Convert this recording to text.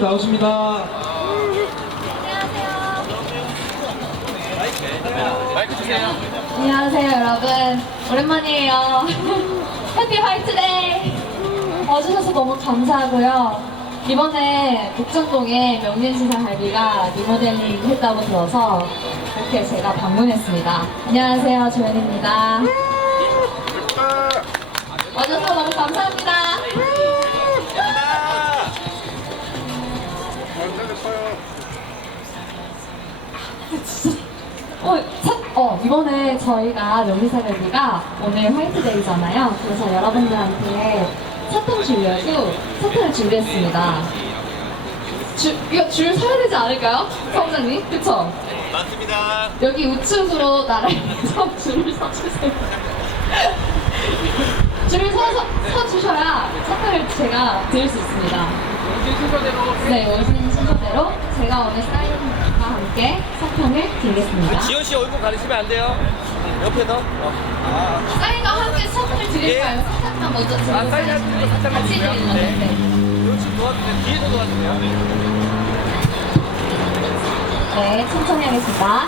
나오십니다. 마이크 주세요. 안녕하세요 여러분. 오랜만이에요. 해피 화이트데이! 와주셔서 너무 감사하고요. 이번에 북전동에 명륜시장 갈비가 리모델링 했다고 들어서 이렇게 제가 방문했습니다. 안녕하세요 조연입니다. 와줘서 너무 감사합니다 어, 사, 어, 이번에 저희가 명리사갈비가 오늘 화이트데이잖아요. 그래서 여러분들한테 사탕 주려고 사탕을 준비했습니다. 줄, 이거 줄 서야 되지 않을까요? 성장님? 그쵸? 맞습니다. 여기 우측으로 나라에서 줄을 서주세요. 줄을 서서, 서 주셔야 사탕을 제가 드릴 수 있습니다. 원진 순서대로 네, 원신 순서대로 제가 오늘 사인과 함께 사탕을 드리겠습니다. 지현 씨 얼굴 가리시면 안 돼요. 옆에서. 어. 사인과 함께 사탕을 드릴까요? 사탕만 먼저 드리고 아, 사인 하시는 거 살짝만 같이. 드리는 건데. 네. 지현 씨 도와주세요. 뒤에서 도와주세요. 네, 천천히 하겠습니다.